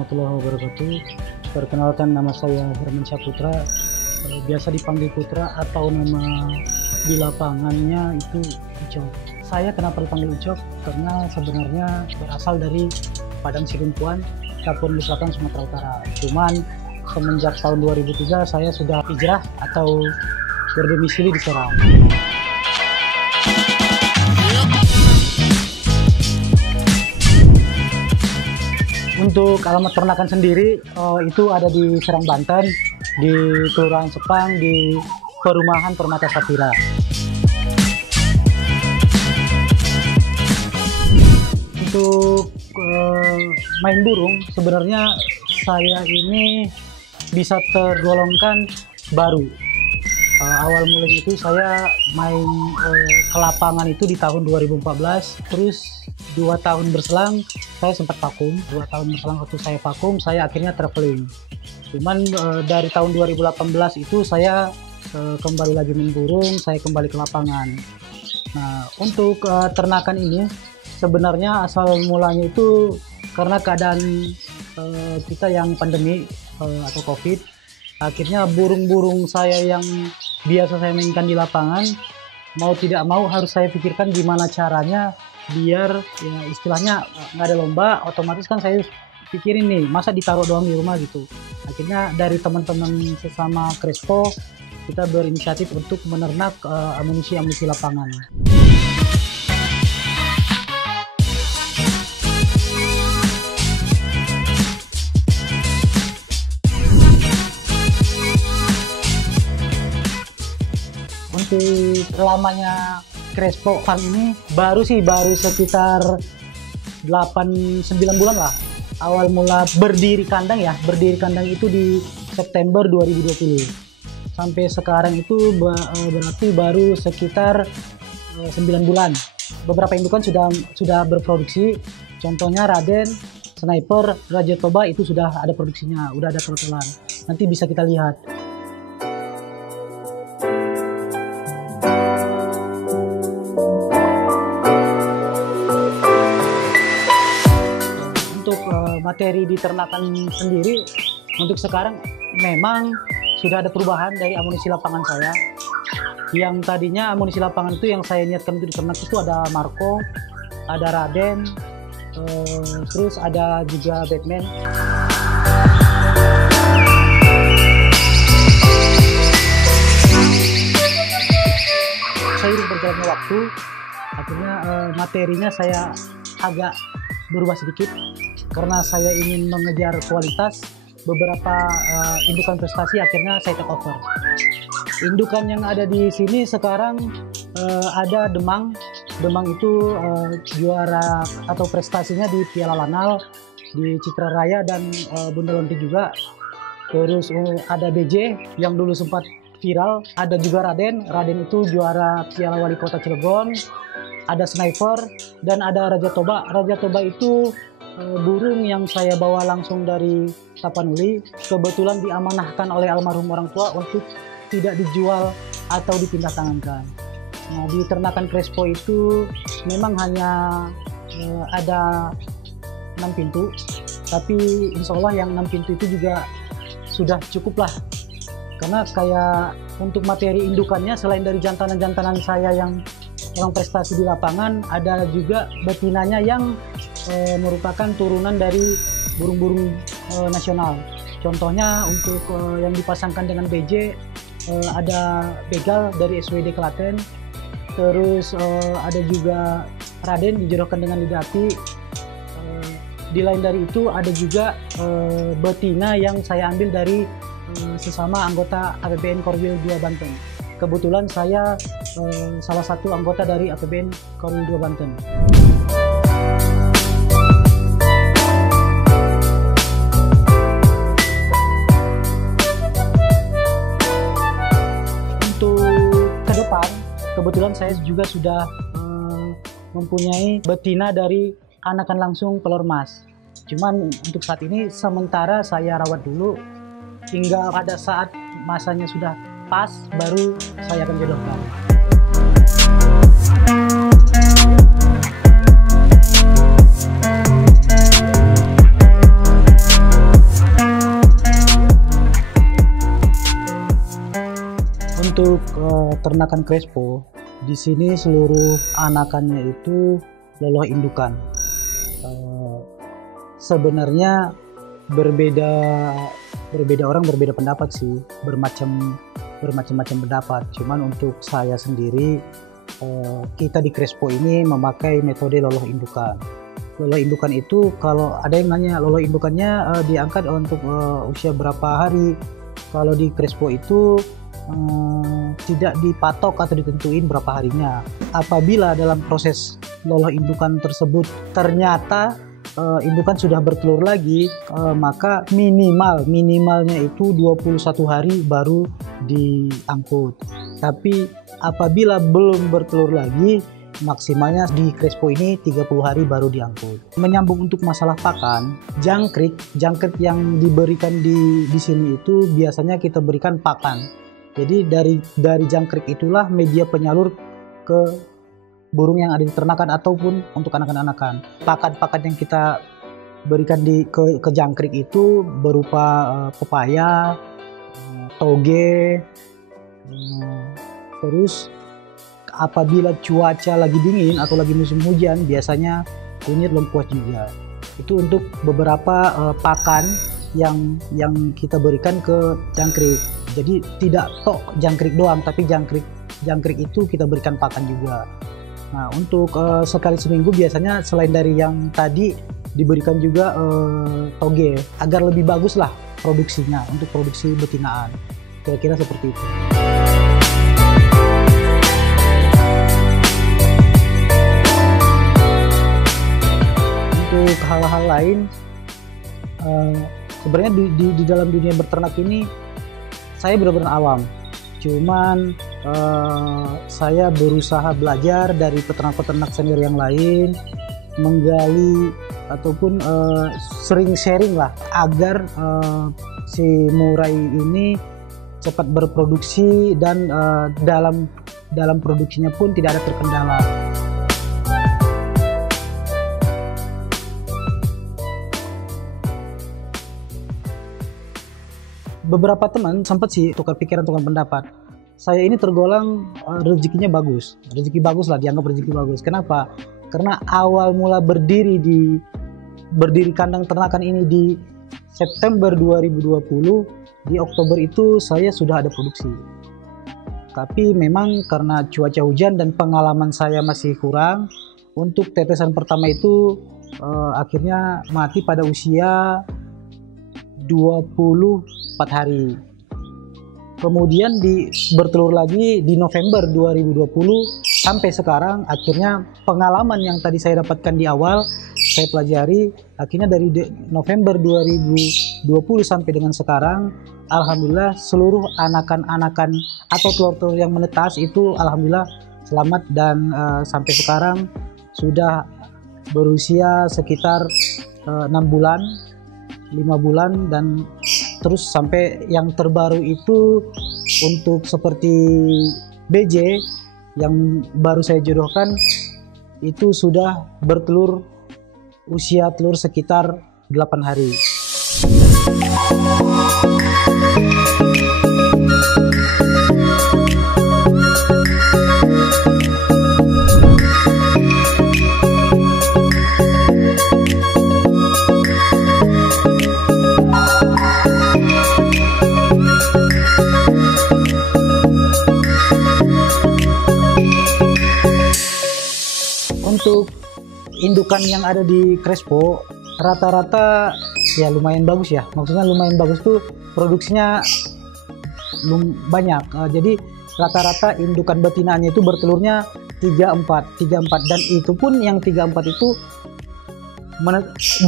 warahmatullahi wabarakatuh. Perkenalkan, nama saya Herman Saputra, biasa dipanggil Putra atau nama di lapangannya itu Ucok. Saya kenapa dipanggil Ucok? Karena sebenarnya berasal dari Padang Sidempuan, Kabupaten Selatan, Sumatera Utara. Cuman semenjak tahun 2003 saya sudah hijrah atau berdomisili di Serang. Untuk alamat ternakan sendiri itu ada di Serang, Banten, di Kelurahan Sepang, di Perumahan Permata Sapira. Untuk main burung, sebenarnya saya ini bisa tergolongkan baru. Awal mulanya itu saya main ke lapangan itu di tahun 2014, terus 2 tahun berselang saya sempat vakum. 2 tahun berselang waktu saya vakum, saya akhirnya traveling. Cuman dari tahun 2018 itu saya kembali lagi main burung, saya kembali ke lapangan. Nah, untuk ternakan ini sebenarnya asal mulanya itu karena keadaan kita yang pandemi atau COVID. Akhirnya burung-burung saya yang biasa saya mainkan di lapangan, mau tidak mau harus saya pikirkan gimana caranya biar ya istilahnya nggak ada lomba, otomatis kan saya pikirin nih, masa ditaruh doang di rumah gitu. Akhirnya dari teman-teman sesama Crespo, kita berinisiatif untuk menernak amunisi-amunisi lapangan. Untuk lamanya Crespo Farm ini baru sekitar 8-9 bulan lah. Awal mula berdiri kandang itu di September 2020. Sampai sekarang itu berarti baru sekitar 9 bulan. Beberapa indukan sudah berproduksi. Contohnya Raden, Sniper, Raja Toba itu sudah ada produksinya, udah ada trotelan. Nanti bisa kita lihat. Materi di ternakan sendiri untuk sekarang memang sudah ada perubahan dari amunisi lapangan saya. Yang tadinya amunisi lapangan itu yang saya niatkan untuk diternak itu ada Marco, ada Raden, terus ada juga Batman. Seiring berjalannya waktu, akhirnya materinya saya agak berubah sedikit. Karena saya ingin mengejar kualitas, beberapa indukan prestasi akhirnya saya take over. Indukan yang ada di sini sekarang ada Demang. Demang itu juara atau prestasinya di Piala Lanal, di Citra Raya dan Bunda Lonti juga. Terus ada BJ yang dulu sempat viral. Ada juga Raden. Raden itu juara Piala Wali Kota Cilegon. Ada Sniper dan ada Raja Toba. Raja Toba itu burung yang saya bawa langsung dari Tapanuli, kebetulan diamanahkan oleh almarhum orang tua untuk tidak dijual atau dipindah tangankan. Nah, di ternakan Crespo itu memang hanya ada 6 pintu, tapi insya Allah yang 6 pintu itu juga sudah cukup lah. Karena kayak untuk materi indukannya, selain dari jantanan-jantanan saya yang prestasi di lapangan, ada juga betinanya yang merupakan turunan dari burung-burung nasional. Contohnya untuk yang dipasangkan dengan BJ ada Begal dari SWD Klaten, terus ada juga Raden dijodohkan dengan Lidati. Di lain dari itu ada juga betina yang saya ambil dari sesama anggota APBN Korwil 2 Banten. Kebetulan saya salah satu anggota dari APBN Korwil 2 Banten. Kebetulan saya juga sudah mempunyai betina dari anakan langsung pelor emas. Cuman untuk saat ini sementara saya rawat dulu hingga pada saat masanya sudah pas baru saya akan jodohkan. peternakan Crespo, di sini seluruh anakannya itu loloh indukan. Sebenarnya berbeda orang, berbeda pendapat sih, bermacam-macam pendapat. Cuman untuk saya sendiri, kita di Crespo ini memakai metode loloh indukan. Loloh indukan itu, kalau ada yang nanya loloh indukannya diangkat untuk usia berapa hari, kalau di Crespo itu tidak dipatok atau ditentuin berapa harinya. Apabila dalam proses loloh indukan tersebut ternyata indukan sudah bertelur lagi, maka minimalnya itu 21 hari baru diangkut. Tapi apabila belum bertelur lagi, maksimalnya di Crespo ini 30 hari baru diangkut. Menyambung untuk masalah pakan, jangkrik yang diberikan di sini itu biasanya kita berikan pakan. Jadi dari jangkrik itulah media penyalur ke burung yang ada di ternakan ataupun untuk anakan-anakan. Pakan-pakan yang kita berikan ke jangkrik itu berupa pepaya, toge, terus apabila cuaca lagi dingin atau lagi musim hujan, biasanya kunyit lengkuas juga. Itu untuk beberapa pakan yang kita berikan ke jangkrik. Jadi tidak tok jangkrik doang, tapi jangkrik itu kita berikan pakan juga. Nah, untuk sekali seminggu biasanya selain dari yang tadi diberikan juga toge agar lebih bagus lah produksinya untuk produksi betinaan. Kira-kira seperti itu. Untuk hal-hal lain, sebenarnya di dalam dunia berternak ini saya benar-benar awam. Cuman saya berusaha belajar dari peternak-peternak senior yang lain, menggali ataupun sering sharing lah agar si murai ini cepat berproduksi dan dalam produksinya pun tidak ada terkendala. Beberapa teman sempat sih tukar pikiran, tukar pendapat. Saya ini tergolong rezekinya bagus, rezeki bagus lah, dianggap rezeki bagus. Kenapa? Karena awal mula berdiri kandang ternakan ini di September 2020, di Oktober itu saya sudah ada produksi. Tapi memang karena cuaca hujan dan pengalaman saya masih kurang, untuk tetesan pertama itu akhirnya mati pada usia 24 hari. Kemudian bertelur lagi di November 2020 sampai sekarang. Akhirnya pengalaman yang tadi saya dapatkan di awal saya pelajari, akhirnya dari November 2020 sampai dengan sekarang, alhamdulillah seluruh anakan-anakan atau telur-telur yang menetas itu alhamdulillah selamat dan sampai sekarang sudah berusia sekitar 6 bulan, 5 bulan, dan terus sampai yang terbaru itu untuk seperti BJ yang baru saya jodohkan itu sudah bertelur usia telur sekitar 8 hari. Untuk indukan yang ada di Crespo rata-rata ya lumayan bagus ya. Maksudnya lumayan bagus tuh produksinya banyak. Jadi rata-rata indukan betinanya itu bertelurnya 34 dan itu pun yang 34 itu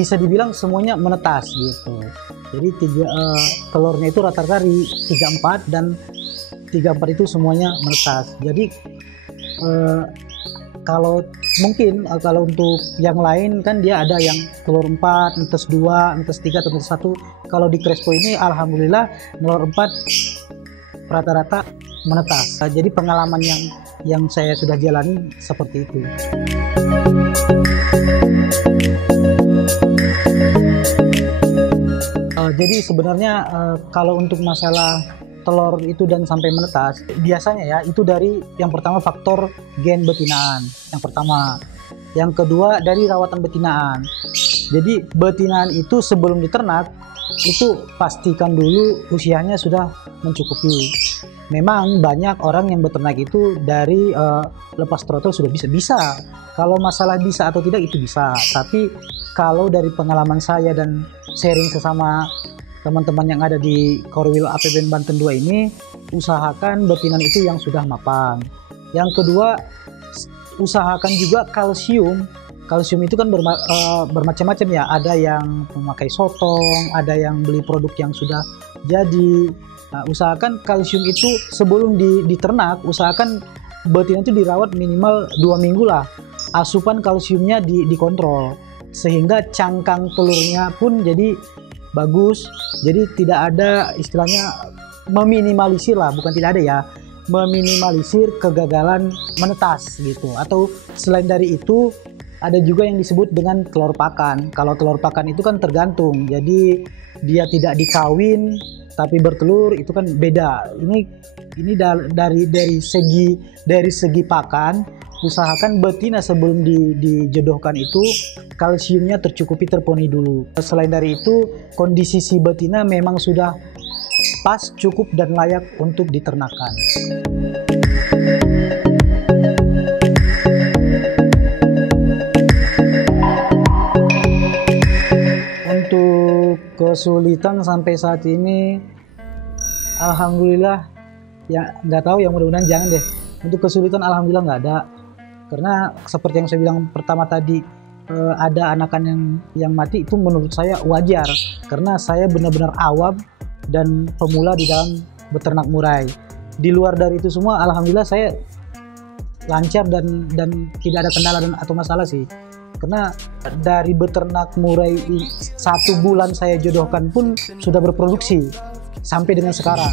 bisa dibilang semuanya menetas gitu. Jadi telurnya itu rata-rata 34 dan 34 itu semuanya menetas. Jadi kalau untuk yang lain kan dia ada yang telur 4, entes 2, entes 3, entes 1. Kalau di Crespo ini alhamdulillah telur 4 rata-rata menetas. Jadi pengalaman yang saya sudah jalani seperti itu. Jadi sebenarnya kalau untuk masalah telur itu dan sampai menetas, biasanya ya itu dari yang pertama faktor gen betinaan, yang pertama. Yang kedua dari rawatan betinaan. Jadi betinaan itu sebelum diternak itu pastikan dulu usianya sudah mencukupi. Memang banyak orang yang beternak itu dari lepas throttle sudah bisa. Kalau masalah bisa atau tidak itu bisa. Tapi kalau dari pengalaman saya dan sharing sesama teman-teman yang ada di Korwil APBN Banten 2 ini, usahakan betinaan itu yang sudah mapan. Yang kedua, usahakan juga kalsium. Kalsium itu kan bermacam-macam ya. Ada yang memakai sotong, ada yang beli produk yang sudah jadi. Nah, usahakan kalsium itu sebelum diternak, usahakan betina itu dirawat minimal 2 minggu lah. Asupan kalsiumnya dikontrol, sehingga cangkang telurnya pun jadi bagus. Jadi tidak ada istilahnya meminimalisir lah, bukan tidak ada ya, meminimalisir kegagalan menetas gitu. Atau selain dari itu ada juga yang disebut dengan telur pakan. Kalau telur pakan itu kan tergantung, jadi dia tidak dikawin tapi bertelur, itu kan beda. Ini dari segi pakan, usahakan betina sebelum dijodohkan itu kalsiumnya terpenuhi dulu. Selain dari itu, kondisi si betina memang sudah pas, cukup dan layak untuk diternakan. Untuk kesulitan sampai saat ini, alhamdulillah ya, nggak tahu ya, mudah-mudahan jangan deh. Untuk kesulitan alhamdulillah nggak ada, karena seperti yang saya bilang pertama tadi, ada anakan yang mati itu menurut saya wajar, karena saya benar-benar awam dan pemula di dalam beternak murai. Di luar dari itu semua alhamdulillah saya lancar dan tidak ada kendala atau masalah sih. Karena dari beternak murai 1 bulan saya jodohkan pun sudah berproduksi sampai dengan sekarang.